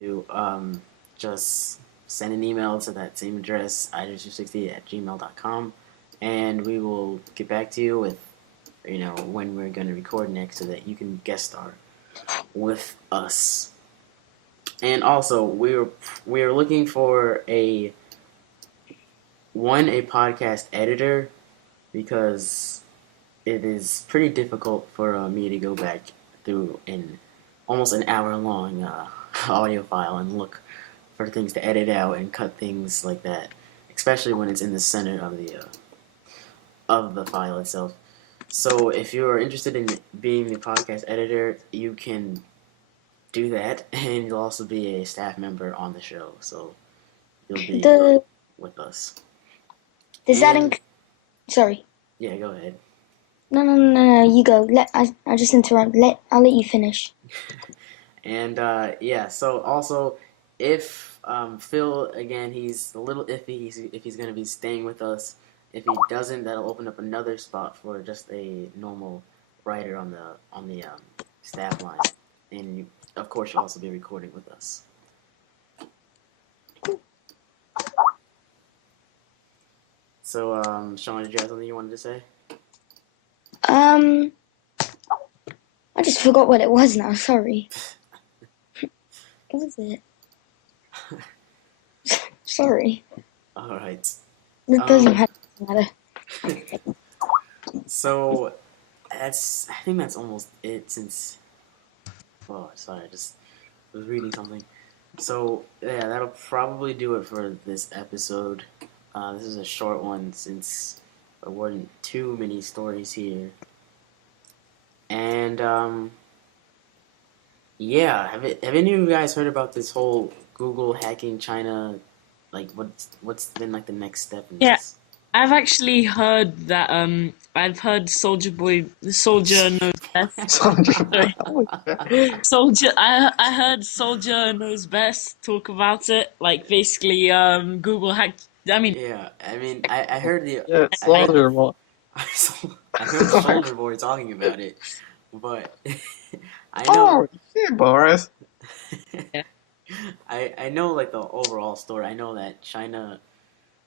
to just send an email to that same address, iJuice360 at gmail.com, and we will get back to you with when we're going to record next, so that you can guest star with us. And also, we're looking for a podcast editor, because it is pretty difficult for me to go back through an almost an hour long audio file and look for things to edit out and cut things like that, especially when it's in the center of the file itself. So if you are interested in being the podcast editor, you can do that, and you'll also be a staff member on the show. So you'll be The with us. does that And sorry. yeah, go ahead. No. You go. I just interrupt. I'll let you finish. And yeah, so also, if Phil, again, he's a little iffy if he's going to be staying with us. If he doesn't, that'll open up another spot for just a normal writer on the staff line, and of course you'll also be recording with us. So, Sean, did you have something you wanted to say? Um, I just forgot what it was now. Sorry. What was it? Sorry. All right. It doesn't matter. So I think that's almost it. Since sorry, I just was reading something. So yeah, that'll probably do it for this episode. This is a short one since there weren't too many stories here. And yeah, have any of you guys heard about this whole Google hacking China? Like, what's been like the next step in Yeah, this? I've actually heard that. I've heard Soldier knows best. Sorry, Soldier. I heard Soldier knows best talk about it. Like basically, Google hacked. I mean, Yeah, I mean, I heard the Yeah, I heard Soldier Boy. I heard Soldier Boy talking about it, but I know Oh, shit, Boris. yeah. I know like the overall story. I know that China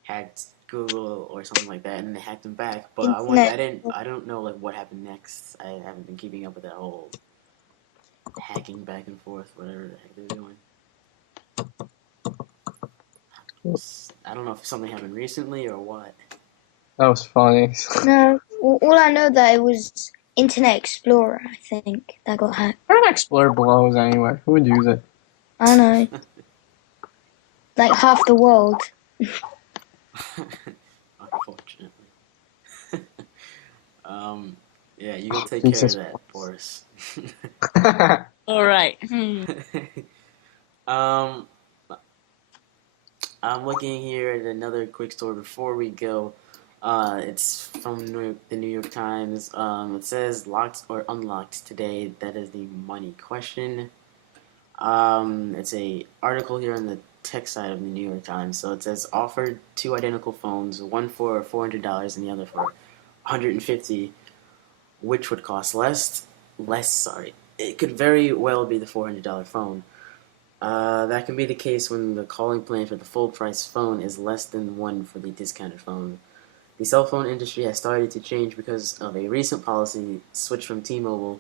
hacked Google or something like that, and they hacked them back. But Internet. I don't know like what happened next. I haven't been keeping up with that whole hacking back and forth, whatever the heck they're doing. I don't know if something happened recently or what. That was funny. No. All I know that it was Internet Explorer. I think that got hacked. Internet Explorer blows anyway. Who would use it? I know. Like half the world. Unfortunately. Yeah, you go take care of Jesus. that, Boris. All right. um, I'm looking here at another quick story before we go. It's from the New York Times. It says locked or unlocked today. That is the money question. It's a article here on the tech side of the New York Times. So it says offered two identical phones, one for $400 and the other for $150. Which would cost less? Less, sorry. It could very well be the $400 phone. That can be the case when the calling plan for the full price phone is less than the one for the discounted phone. The cell phone industry has started to change because of a recent policy switch from T-Mobile,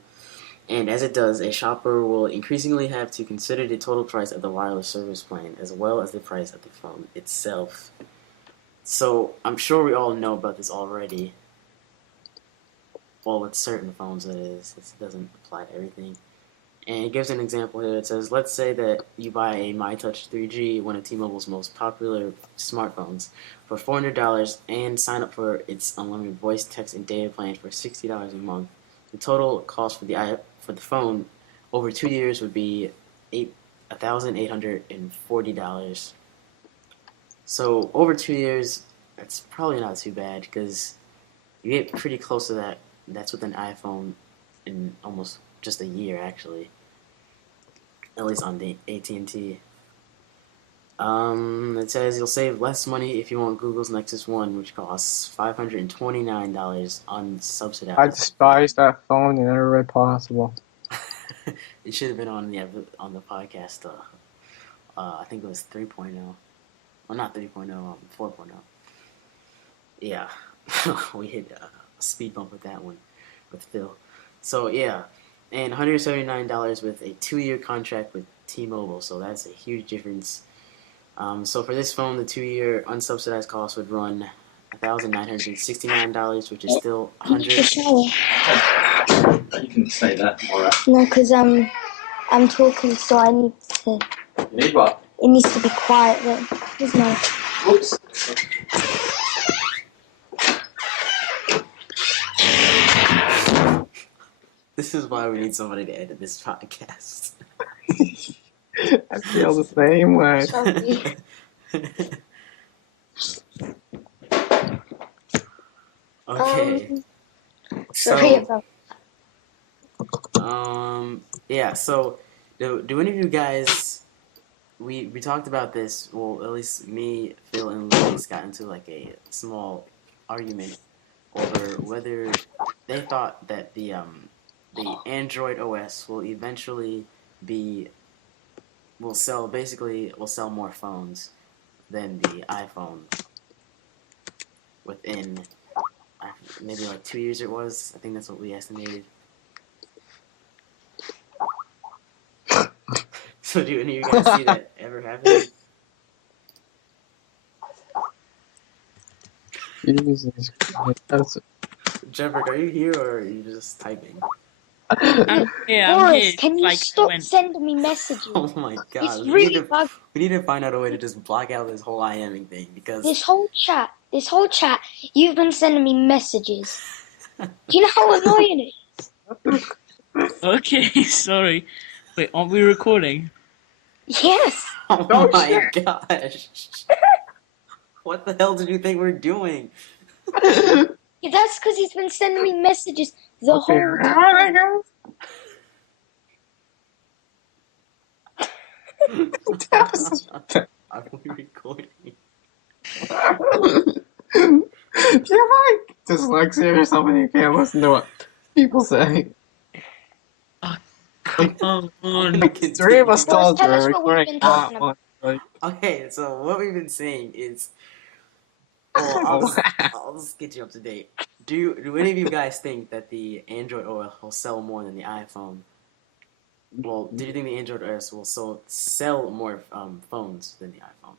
and as it does, a shopper will increasingly have to consider the total price of the wireless service plan as well as the price of the phone itself. So I'm sure we all know about this already. Well, with certain phones, that is. It doesn't apply to everything. And it gives an example here. It says, let's say that you buy a MyTouch 3G, one of T-Mobile's most popular smartphones, for $400 and sign up for its unlimited voice, text, and data plan for $60 a month. The total cost for the phone over 2 years would be $1,840. So over 2 years, that's probably not too bad, because you get pretty close to that. That's with an iPhone in almost just a year, actually. At least on the AT&T. It says you'll save less money if you want Google's Nexus One, which costs $529 unsubsidized. I despise that phone in every way possible. It should have been on the podcast. I think it was 3.0. Well, not 3.0, 4.0. Yeah, we hit a speed bump with that one with Phil. So yeah, and $179 with a 2-year contract with T-Mobile. So that's a huge difference. So for this phone, the 2-year unsubsidized cost would run $1,969, which is still I need to shower. You can say that more. No, because I'm talking, so I need to. You need what? It needs to be quiet then. There's no. Whoops. This is why we need somebody to edit this podcast. I feel the same way. Sorry. Okay. Sorry about. Yeah. So, do any of you guys? We talked about this. Well, at least me, Phil, and Luis got into like a small argument over whether they thought that the Android OS will eventually will sell more phones than the iPhone within maybe like 2 years. It was. I think that's what we estimated. So do any of you guys see that ever happening? Jesus Christ. Jennifer, are you here or are you just typing? I'm here. Boris, can you Like I stop went. sending me messages? Oh my god. It's really bug. We need to find out a way to just block out this whole IMing thing because This whole chat, you've been sending me messages. Do you know how annoying it is? Okay, sorry. Wait, aren't we recording? Yes. oh Oh, my shit. gosh. What the hell did you think we're doing? Yeah, that's because he's been sending me messages the Okay, whole time. Are we recording? Do you have like dyslexia or something? You can't listen to what people say. Come on. Continue. Three of us Boris, told tell you us we're what we've recording been talking about. like, Okay, so what we've been saying is, I'll just get you up to date. Do any of you guys think that the Android OS will sell more than the iPhone? Well, do you think the Android OS will sell more phones than the iPhone?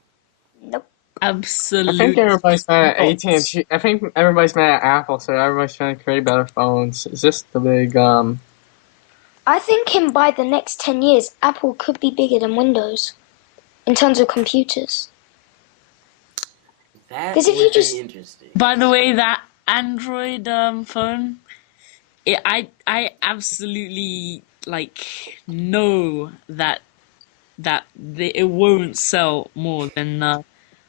Nope. Absolutely. I think everybody's mad at not. AT&T. I think everybody's mad at Apple, so everybody's trying to create better phones. It's just the big I think by the next 10 years, Apple could be bigger than Windows in terms of computers. That 'Cause if would you just- be interesting. By the way, that Android phone, I absolutely like know that it won't sell more than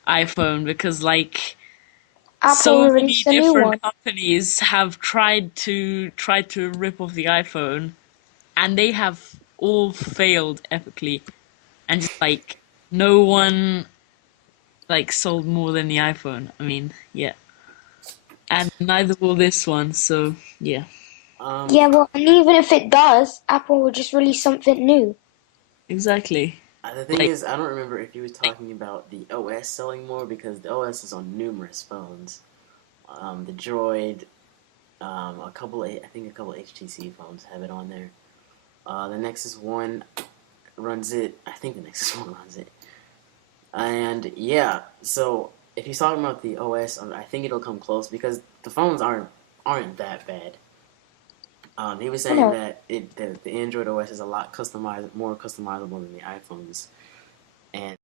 iPhone because like Apple so many released a new one. different companies have tried to rip off the iPhone, and they have all failed epically, and just like no one like sold more than the iPhone. I mean, yeah, and neither will this one. So yeah, Yeah, well, and even if it does, Apple will just release something new. exactly. The thing Like- is, I don't remember if you were talking about the OS selling more because the OS is on numerous phones. The Droid, a couple HTC phones have it on there. The Nexus One runs it. I think the Nexus One runs it. And yeah, so if he's talking about the OS, I think it'll come close because the phones aren't that bad. He was saying that the Android OS is a lot more customizable than the iPhones, and